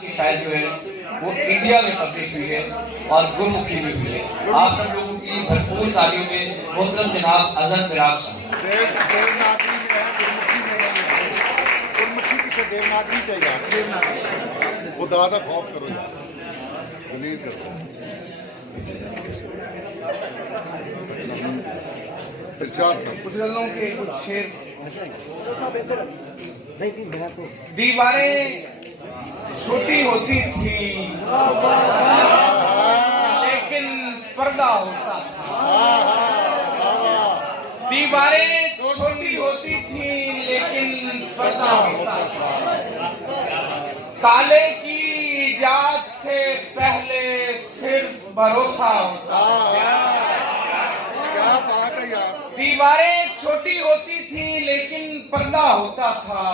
की शायद जो है वो इंडिया में पब्लिश हुई है और गुरमुखी में हुई है। आप सब लोगों की भरपूर तालियों में मोहतरम जनाब अजहर फिराक साहब। गुरमुखी की देवनागरी चाहिए, खुदा का खौफ करो यार, दलील करो। बुजुर्गों के कुछ शेर। दीवारें छोटी होती थी लेकिन पर्दा होता था। दीवारें छोटी होती थी लेकिन पर्दा होता था। ताले की इजाद से पहले सिर्फ भरोसा होता था। क्या बात है यार। दीवारें छोटी होती थी लेकिन पर्दा होता था।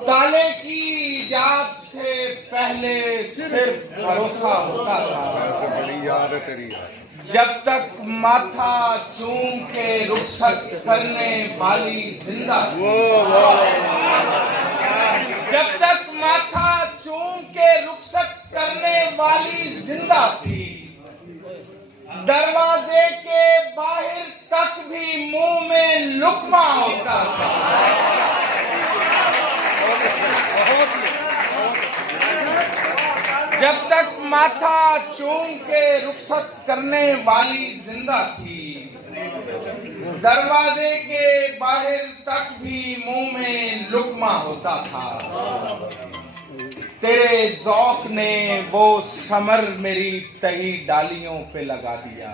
ताले की इजाद से पहले सिर्फ भरोसा होता था। बड़ी याद है तेरी यार। जब तक माथा चूम के रुखसत करने वाली जिंदा थी। जब तक माथा चूम के रुखसत करने वाली जिंदा थी। दरवाजे के बाहर तक भी मुंह में लुकमा होता था। जब तक माथा चूम के रुखसत करने वाली जिंदा थी। दरवाजे के बाहर तक भी मुंह में लुकमा होता था। तेरे ज़ौक़ ने वो समर मेरी तही डालियों पे लगा दिया।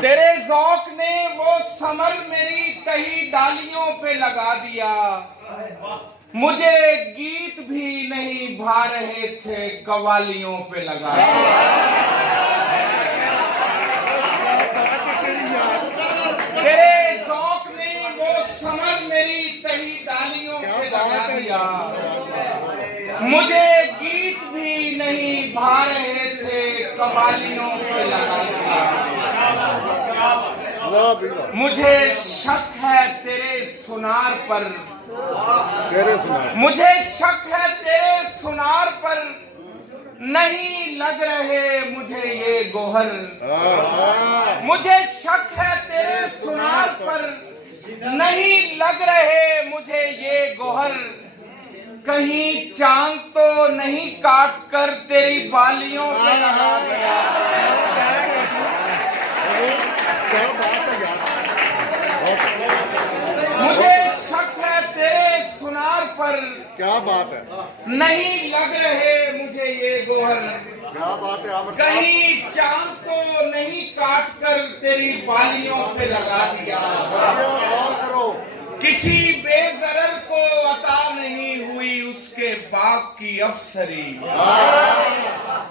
तेरे ज़ौक़ ने वो समर मेरी तही डालियों पे लगा दिया। मुझे गीत भी नहीं भा रहे थे, कवालियों पे लगा दिया। तेरे ज़ौक़ ने वो समर मेरी तही डालियों पे लगा दिया। मुझे गीत भी नहीं भा रहे थे, कवालियों पे लगा दिया। मुझे शक है तेरे सुनार पर। मुझे शक है तेरे सुनार पर। नहीं लग रहे मुझे ये गोहर। मुझे शक है तेरे सुनार पर। नहीं लग रहे मुझे ये गोहर। कहीं चांद तो नहीं काट कर तेरी बालियों पे लगा गया। मुझे शक है तेरे सुनार पर। क्या बात है। नहीं लग रहे मुझे ये गोहर। क्या बात है। कहीं चांद तो नहीं काट कर तेरी बालियों पे लगा दिया। किसी बेज़रर को अता नहीं हुई उसके बाग की अफसरी।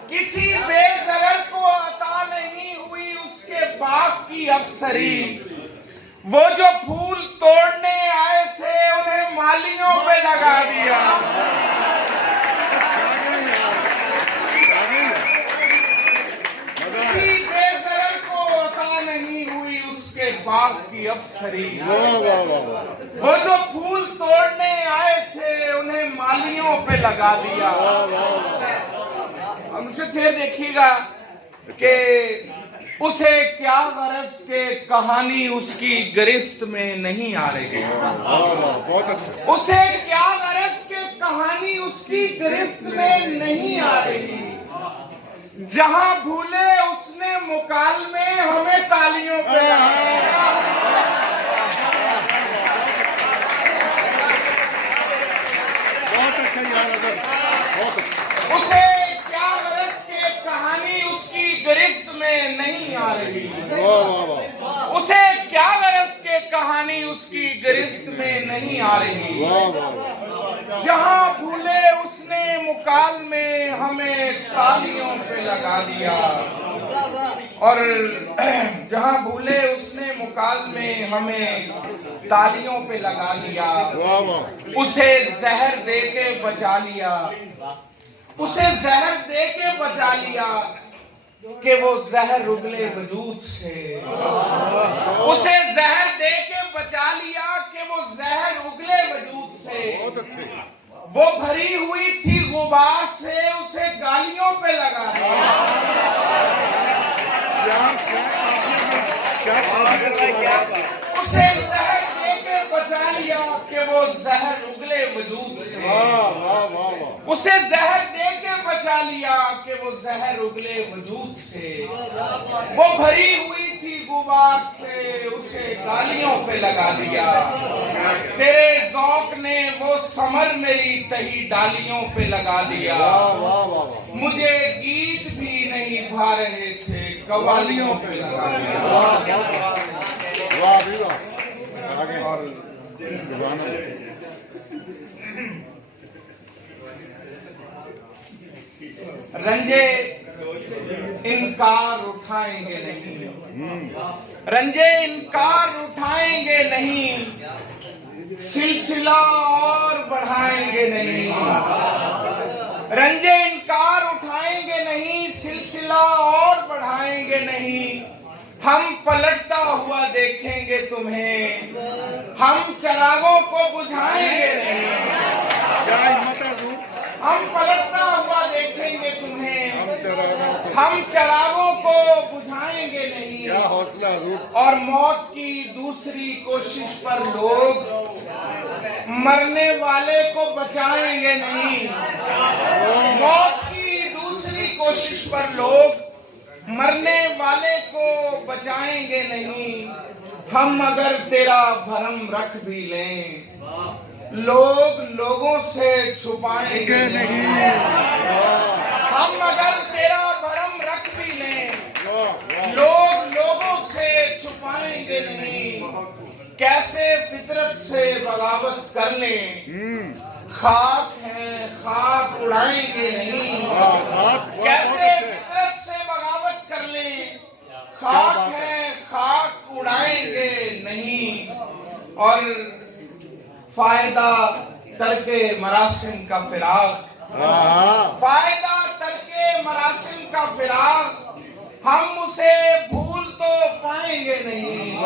किसी बेज़रर को अता नहीं हुई उसके बाग की अफसरी। वो जो फूल तोड़ने आए थे उन्हें मालियों पे लगा दिया। किसी बेज़रर को अता नहीं हुई उसके बाग की अफसरी। वो जो फूल तोड़ने आए थे उन्हें मालियों पे लगा दिया। हमसे शेर देखिएगा कि उसे क्या गरज के कहानी उसकी गिरफ्त में नहीं आ रही। उसे क्या गरज के कहानी उसकी गिरफ्त में नहीं आ रही। जहां भूले उसने मुकाल में हमें तालियों पे लगाया। उसे क्या गरज के कहानी उसकी गिरफ्त में नहीं आ रही। उसे क्या गरज के कहानी उसकी गिरफ्त में नहीं आ रही। जहां भूले उसने मुकाल में हमें तालियों पे लगा दिया। और जहां भूले उसने मुकाल में हमें तालियों पे लगा दिया। उसे जहर दे के बचा लिया। उसे जहर दे के बचा लिया कि वो जहर उगले वजूद से। उसे जहर दे के बचा लिया कि वो जहर उगले वजूद से। वो भरी हुई उसे जहर दे के बचा लिया कि वो जहर उगले वजूद से। उसे जहर दे के बचा लिया कि वो जहर उगले वजूद से। वो भरी हुई थी गुबार से, उसे गालियों पे लगा दिया। तेरे ज़ौक़ ने वो समर मेरी तही डालियों पे लगा दिया। मुझे गीत भी नहीं भा रहे थे, कवालियों पे लगा दिया। रंजे इनकार उठाएंगे नहीं, रंजे इनकार उठाएंगे नहीं, सिलसिला और बढ़ाएंगे नहीं। रंजे इनकार उठाएंगे नहीं, सिलसिला और बढ़ाएंगे नहीं। हम पलटता हुआ देखेंगे तुम्हें, हम चिरागों को बुझाएंगे नहीं। हम पलटता हुआ देखेंगे तुम्हें, हम चिरागों को बुझाएंगे नहीं। क्या हौसला और मौत की दूसरी कोशिश पर लोग मरने वाले को बचाएंगे नहीं। मौत की दूसरी कोशिश पर लोग मरने वाले को बचाएंगे नहीं। हम अगर तेरा भरम रख भी लें, लोग लोगों से छुपाएंगे नहीं। हम अगर तेरा भरम रख भी लें, लोग लोगों से छुपाएंगे नहीं। कैसे फितरत से बगावत कर लें, खाक है खाक उड़ाएंगे नहीं। कैसे फितरत से बगावत कर लें, खाक है खाक उड़ाएंगे नहीं। और फायदा तरके मरासिम का फिराक, फायदा तरके मरासिम का फिराक, हम उसे भूल तो पाएंगे नहीं।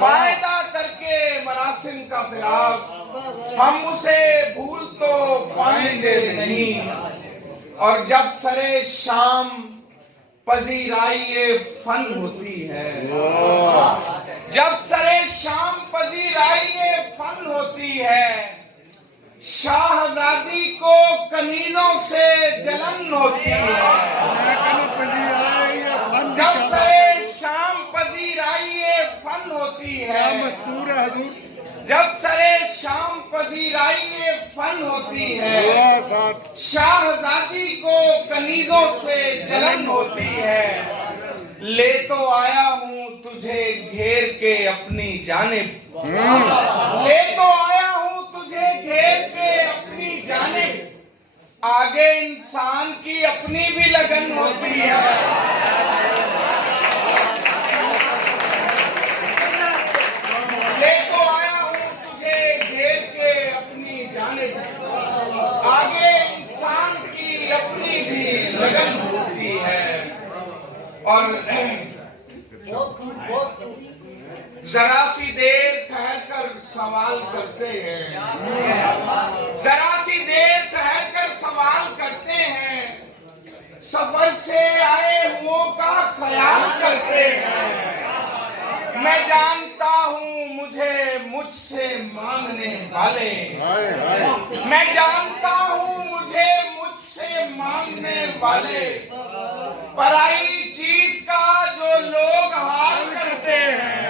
फायदा तरके मरासिम का फिराक, हम उसे भूल तो पाएंगे नहीं। और जब सरे शाम पजीराई फन होती है, जब सरे शाम पजीराई फन होती है, शाहजादी को कनीजों से जलन होती है। जब सरे शाम पजीराई फन होती है, जब सरे शाम पजीराई फन होती है, शाहजादी को कनीजों से जलन होती है। ले तो आया हूँ तुझे घेर के अपनी जानिब, ले तो आया हूँ तुझे घेर के अपनी जानिब। आगे इंसान की अपनी भी लगन होती है। ले तो आया हूँ तुझे घेर के अपनी जानिब, आगे इंसान की अपनी भी लगन होती है। और जरा सी देर ठहर कर सवाल करते हैं, जरा सी देर ठहर कर सवाल करते हैं, सफर से आए हुओं का ख्याल करते हैं। मैं जानता हूँ मुझे मुझसे मांगने वाले, मैं जानता हूँ मुझे मुझसे मांगने वाले, पराई चीज का जो लोग हाल करते हैं।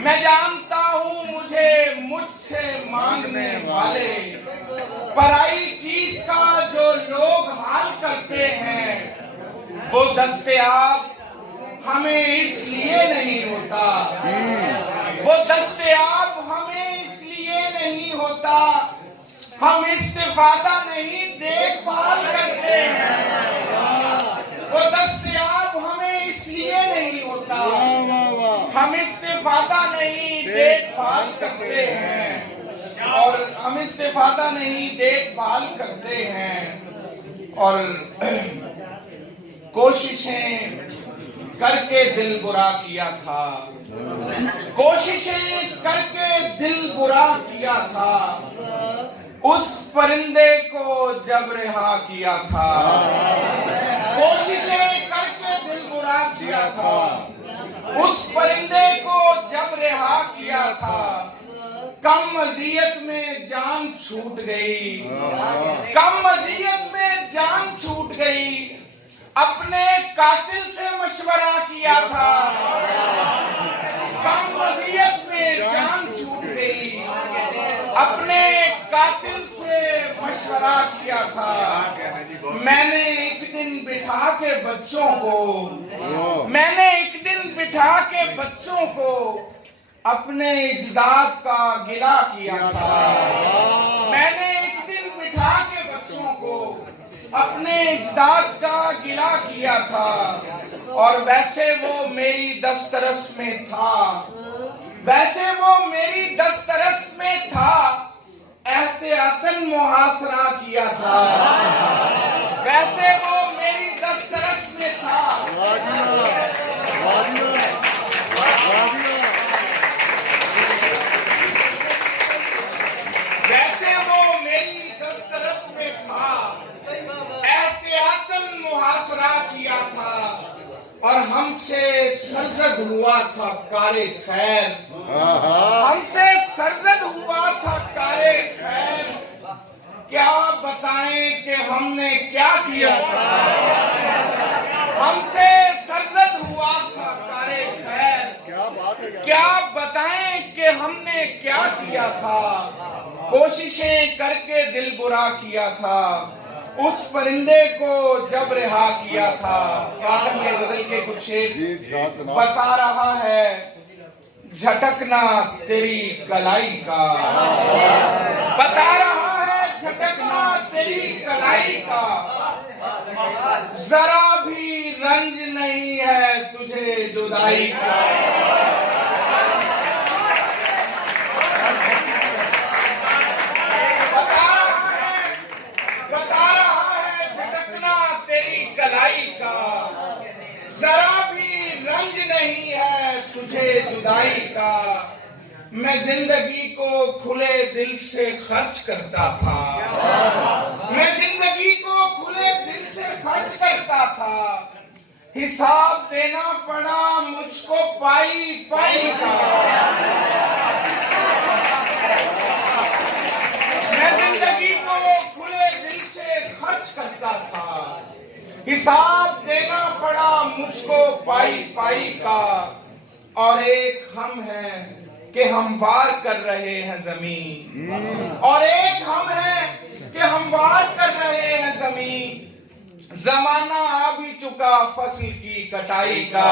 मैं जानता हूँ मुझे मुझसे मांगने वाले, पराई चीज का जो लोग हाल करते हैं। वो दस्तयाब हमें इसलिए नहीं होता, वो दस्तयाब हमें इसलिए नहीं होता, हम इस्तिफादा नहीं देखभाल करते हैं। वो दस्तयाब हमें इसलिए नहीं होता, हम इस्तिफादा नहीं देखभाल करते हैं। और हम इस्तिफादा नहीं देखभाल करते हैं। और कोशिशें करके दिल बुरा किया था, कोशिशें करके दिल बुरा किया था, उस परिंदे को जब रिहा किया था, कोशिशें करके दिल बुरा किया था, उस परिंदे को जब रिहा किया था, कम अजियत में जान छूट गई, कम अजियत में जान छूट गई, अपने कातिल से मशवरा किया था, कम अजियत में जान छूट गई, अपने कातिल से मशवरा किया था। मैंने एक दिन बिठा के बच्चों को, मैंने एक दिन बिठा के बच्चों को अपने इजदाद का गिला किया था, मैंने एक दिन बिठा के बच्चों को अपने इजदाद का गिला किया था। और वैसे वो मेरी दस्तरस में था, वैसे वो मेरी दस्तरस में था, एहतियातन मुहासरा किया था, वैसे वो मेरी दस्तरस में था, वैसे वो मेरी दस्तरस में था, एहतियातन मुहासरा किया था, और हमसे सरजद हुआ था कारे खैर, हमसे सरजद हुआ था कारे खैर, क्या बताएं कि हमने क्या किया था, हमसे सरजद हुआ था कारे खैर, क्या बताएं कि हमने क्या किया था, कोशिशें करके दिल बुरा किया था, उस परिंदे को जब रिहा किया था। आखिर में गजल के कुछ शेर बता रहा है, झटकना तेरी कलाई का, बता रहा है झटकना तेरी कलाई का, जरा भी रंज नहीं है तुझे जुदाई का, कलाई का, जरा भी रंज नहीं है तुझे जुदाई का। मैं जिंदगी को खुले दिल से खर्च करता था, मैं जिंदगी को खुले दिल से खर्च करता था, हिसाब देना पड़ा मुझको पाई पाई का। मैं जिंदगी को खुले दिल से खर्च करता था, हिसाब देना पड़ा मुझको पाई पाई का। और एक हम हैं कि हम वार कर रहे हैं जमीन, और एक हम हैं कि हम वार कर रहे हैं जमीन, जमाना आ भी चुका फसल की कटाई का।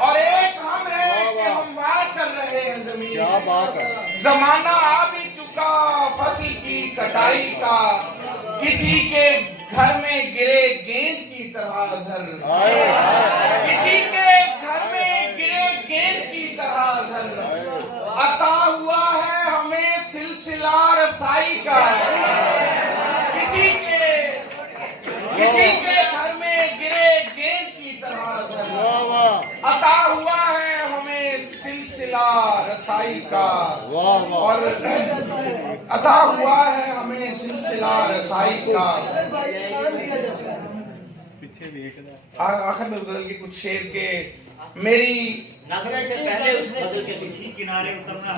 और एक हम हैं कि हम वार कर रहे हैं जमीन, क्या बात है, जमाना आ भी चुका फसल की कटाई का। किसी के घर में गिरे गेंद की तरह झर, किसी के घर में गिरे गेंद की तरह झर, अता हुआ है हमें सिलसिला रसाई का। किसी के घर में गिरे गेंद की तरह झर, अता हुआ है हमें सिलसिला रसाई का। और अता हुआ है हमें सिलसिला रसाई का। आखिर में गजल के कुछ शेर के मेरी से पहले उस गजल के किसी किनारे उतरना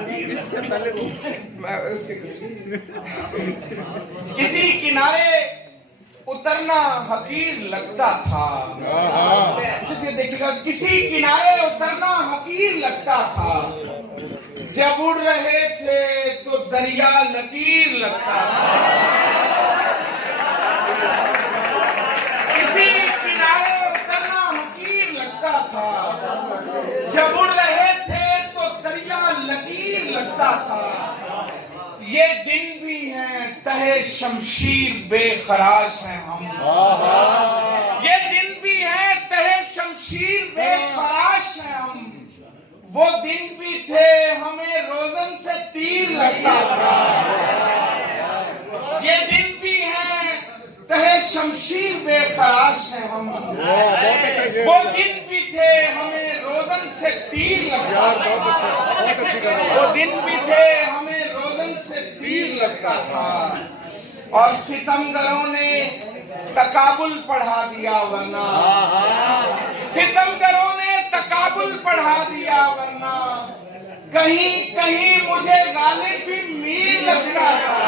किसी किनारे उतरना हकीर लगता था। देखिएगा, किसी किनारे उतरना हकीर लगता था, जब उड़ रहे थे तो दरिया लकीर लगता था। किसी किनारे उतरना हकीर लगता था, जब उड़ रहे थे तो दरिया लकीर लगता था। ये दिन भी हैं तहे शमशीर बेखराश हैं हम, ये दिन भी हैं तहे शमशीर बेखराश हैं हम। वो दिन भी थे हमें रोजन से तीर लगता था, ये दिन भी हैं तहे शमशीर बेखराश हैं हम। वो दिन भी थे हमें रोजन रोजन से तीर लगता यार था। बहुत अच्छी गल वो दिन भी थे हमें रोजन से तीर लगता था, और सितमगरों ने तकाबुल पढ़ा दिया वरना, सितमगरों ने तकाबुल पढ़ा दिया वरना, कहीं कहीं मुझे गालिब भी मीर लगता था।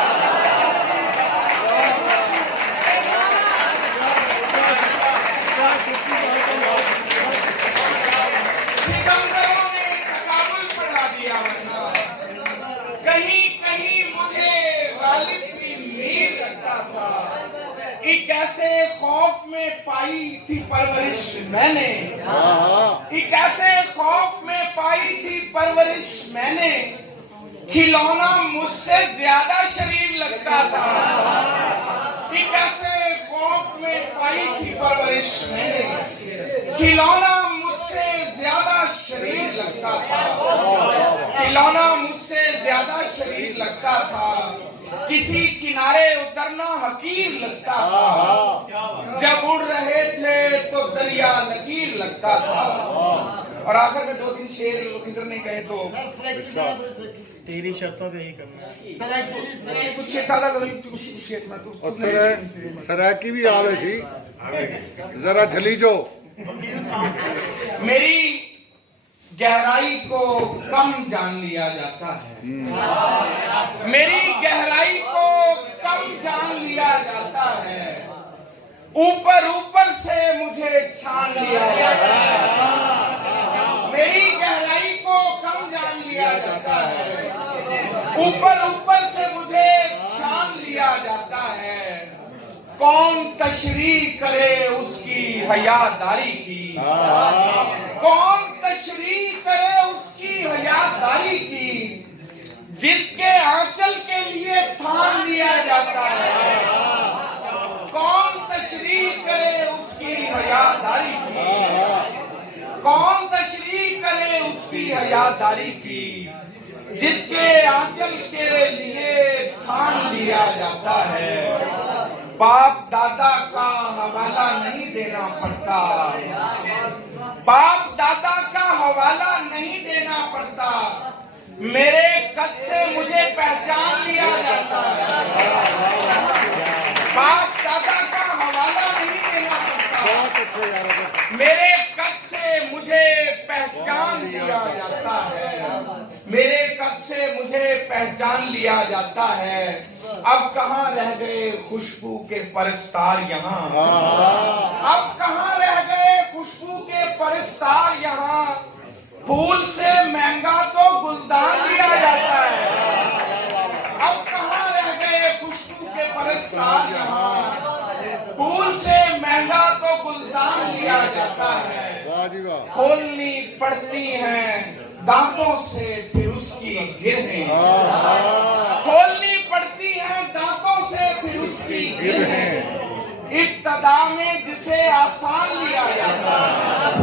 सितमगरों ने तकाबुल पढ़ा दिया वरना, कहीं कहीं मुझे गालिब भी मीर लगता था। एक ऐसे खौफ में पाई थी परवरिश मैंने, एक ऐसे खौफ में पाई थी परवरिश मैंने, खिलौना मुझसे ज्यादा शरीर लगता था। एक ऐसे खौफ में पाई थी परवरिश मैंने, खिलौना मुझसे ज्यादा शरीर लगता था, खिलौना मुझसे ज्यादा शरीर लगता था। किसी किनारे उतरना हकीर लगता था, जब उड़ रहे थे तो दरिया लकीर लगता था। और आखिर में 2-3 शेर खिजर ने कहे तो तेरी शर्तों पे ही करना। कुछ शेर था कुछ शेर में और सराकी भी आवे थी, जरा झलीजो। मेरी गहराई को कम जान लिया जाता है, मेरी गहराई को कम जान लिया जाता है, ऊपर ऊपर से मुझे छान लिया जाता है। मेरी गहराई को कम जान लिया जाता है, ऊपर ऊपर से मुझे छान लिया जाता है। कौन तशरीह करे उसकी हयादारी की, कौन तशरीह करे उसकी हयादारी की, जिसके आंचल के लिए थाम लिया जाता है। कौन तशरीह करे उसकी हयादारी की, कौन तशरीह करे उसकी हयादारी की, जिसके आंचल के लिए थाम लिया जाता है। बाप दादा का हवाला नहीं देना पड़ता, बाप दादा का हवाला नहीं देना पड़ता, मेरे कद से मुझे पहचान लिया जाता है। बाप दादा का हवाला नहीं देना पड़ता, मेरे कद से मुझे पहचान लिया जाता है, मेरे कद से मुझे पहचान लिया जाता है। अब कहाँ रह गए खुशबू के परस्तार यहाँ, अब कहाँ रह गए खुशबू के परस्तार यहाँ, फूल से महंगा तो गुलदान लिया जाता है। अब कहाँ रह गए खुशबू के परस्तार यहाँ, फूल से महंगा तो गुलदान लिया जाता है। खोलनी पड़ती हैं दांतों से फिर उसकी गिरहें, खोलनी पड़ती हैं दांतों से फिर उसकी गिरहें, इब्तदा में जिसे आसान लिया जाता है।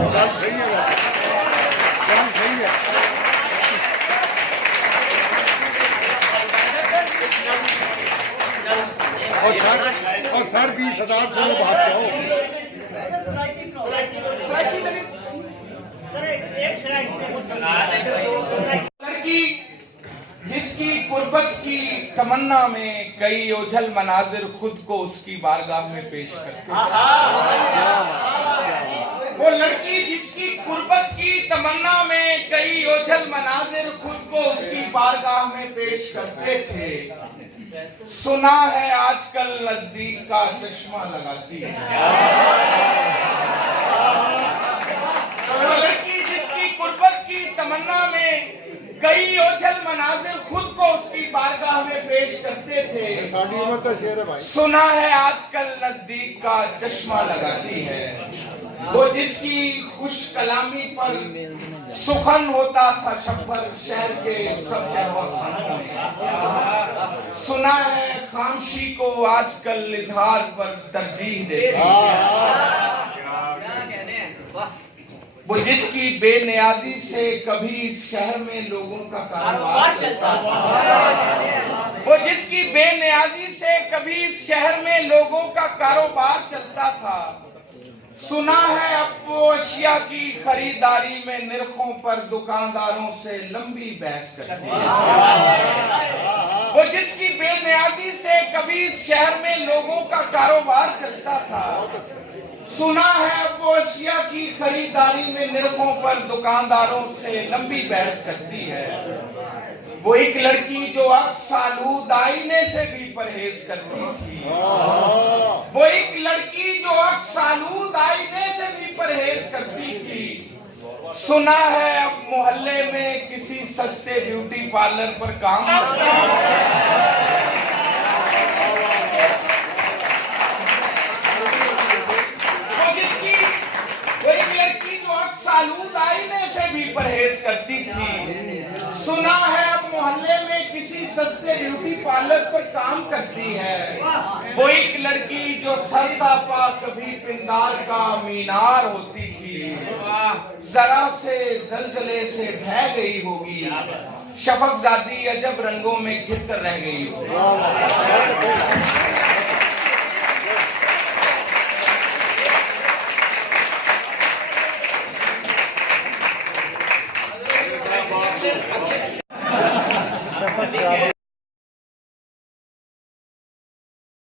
और सर 20,000 से बात कहो। लड़की जिसकी गुर्बत की तमन्ना में कई ओझल मनाजिर खुद को उसकी बारगाह में पेश करती है। वो लड़की जिसकी गुर्बत की तमन्ना में कई ओझल मनाजिर खुद को उसकी बारगाह में पेश करते थे, सुना है आजकल नजदीक का चश्मा लगाती है। वो लड़की जिसकी गुर्बत की तमन्ना में कई ओझल मनाजिर खुद को उसकी बारगाह में पेश करते थे, सुना है आजकल नजदीक का चश्मा लगाती है। वो जिसकी खुश कलामी पर सुखन होता था शब्बर शहर के सब कहवाखानों में, सुना है खामशी को आजकल इजहार पर तरजीह देती है। वो जिसकी बेनियाजी से कभी इस शहर में लोगों का कारोबार चलता था, वो जिसकी बेनियाजी से कभी इस शहर में लोगों का कारोबार चलता था, सुना है अब वो अशिया की खरीदारी में निरखों पर दुकानदारों से लंबी बहस करती है। वो जिसकी बेनियाजी से कभी इस शहर में लोगों का कारोबार चलता था। सुना है अब वो अशिया की खरीदारी में निरखों पर दुकानदारों से लंबी बहस करती है। वो एक लड़की जो अक्सालूद आईने से भी परहेज करती थी। वो एक लड़की जो अक्सालूद आईने से भी परहेज करती थी। सुना है अब मोहल्ले में किसी सस्ते ब्यूटी पार्लर पर काम करती है। वो एक लड़की जो अक्सालूद आईने से भी परहेज करती थी। सुना है अब मोहल्ले में किसी सस्ते ब्यूटी पार्लर पर काम करती है। वो एक लड़की जो सरतापा कभी पिंदार का मीनार होती थी। जरा से जलजले से ढह गई होगी। शफकजादी अजब रंगों में घिर कर रह गई होगी।